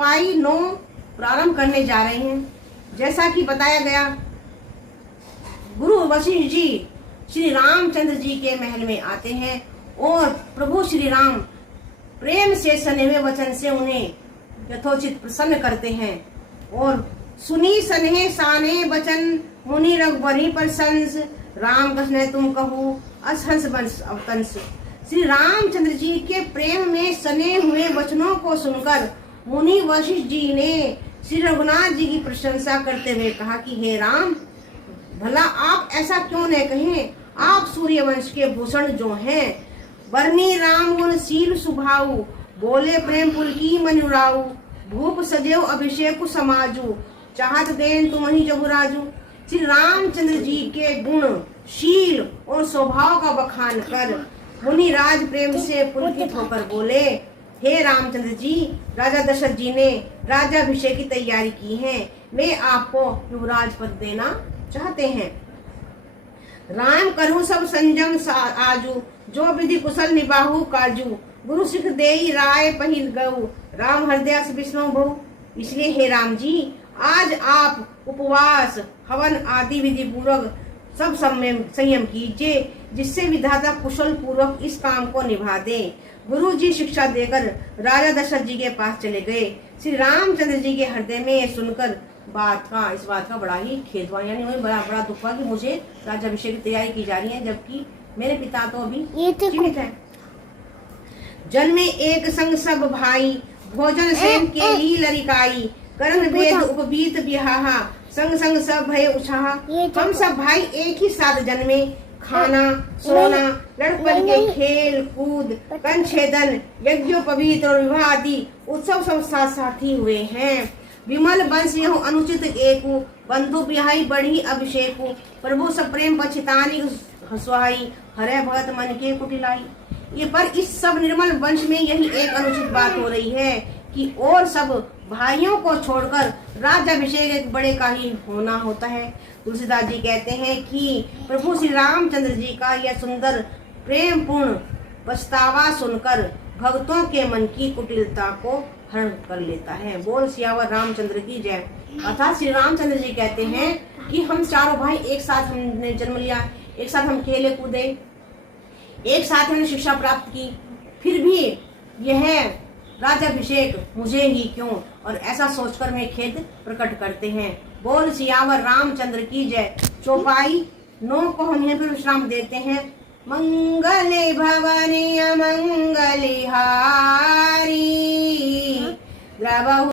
चौपाई 9 प्रारंभ करने जा रहे हैं। जैसा कि बताया गया, गुरु वशिष्ठ जी श्री रामचंद्र जी के महल में आते हैं और प्रभु श्री राम प्रेम से सने हुए वचन से उन्हें यथोचित प्रसन्न करते हैं और सुनी सने साने वचन मुनि रघुबरी पर संस राम कृष्ण तुम कहो असहंस बंस अवतंस। श्री रामचंद्र जी के प्रेम में सने हुए वचनों को सुनकर मुनि वशिष्ठ जी ने श्री रघुनाथ जी की प्रशंसा करते हुए कहा कि हे राम, भला आप ऐसा क्यों न कहें, आप सूर्य वंश के भूषण जो हैं, वर्णी राम गुण शील सुभाऊ, बोले प्रेम पुल की मनुराऊ, भूप सदैव अभिषेक समाजू, चाहत देन तुम ही जबु राजू। श्री रामचंद्र जी के गुण शील और स्वभाव का बखान कर मुनि राज प्रेम से पुलकित होकर बोले, हे रामचंद्र जी, राजा दशरथ जी ने राज्याभिषेक की तैयारी की है, वे आपको युवराज पद देना चाहते हैं। राम करूं सब संजम आजू, जो विधि कुशल निबाहु काजू, गुरु सिख देई राय पहिल गऊ, राम हृदय विष्णु बहु। इसलिए हे राम जी, आज आप उपवास हवन आदि विधि पूर्वक सब संयम कीजिए, जिससे विधाता कुशल पूर्वक इस काम को निभा दे। गुरु जी शिक्षा देकर राजा दशरथ जी के पास चले गए। श्री रामचंद्र जी के हृदय में सुनकर इस बात का बड़ा ही खेद हुआ, यानी उन्हें बड़ा दुख हुआ कि मुझे राज्याभिषेक की तैयारी की जा रही है, जबकि मेरे पिता तो अभी जीवित हैं। जन में एक संग सब भाई, भोजन सेन के ली लरिकाई, करण वेद उपवीत बिहाहा, संग संग सब भय उछाहा। हम सब भाई एक ही साथ जन्मे, खाना सोना लड़पन के खेल कूद कंछेदन यज्ञोपवीत और विवाह आदि उत्सव सब साथ साथी हुए हैं। विमल वंश यहु अनुचित एकु, बंधु बिहाई बढ़ी अभिषेकु, प्रभु सब प्रेम पछितानी हसवाई, हरे भगत मन के कुटिलाई। ये पर इस सब निर्मल वंश में यही एक अनुचित बात हो रही है कि और सब भाइयों को छोड़कर राज्याभिषेक एक बड़े का ही होना होता है। तुलसीदास जी कहते हैं कि प्रभु श्री रामचंद्र जी का यह सुंदर प्रेम पूर्ण पछतावा सुनकर भक्तों के मन की कुटिलता को हरण कर लेता है। बोल सियावर रामचंद्र की जय। अर्थात श्री रामचंद्र जी कहते हैं कि हम चारों भाई एक साथ हमने जन्म लिया, एक साथ हम खेले कूदे, एक साथ हमने शिक्षा प्राप्त की, फिर भी यह राज्याभिषेक मुझे ही क्यों, और ऐसा सोचकर में खेद प्रकट करते हैं। बोल सियावर रामचंद्र की जय। चौपाई 9 को हम यहाँ पर विश्राम देते हैं। मंगले भवनी अमंगलिहारी द्रवहु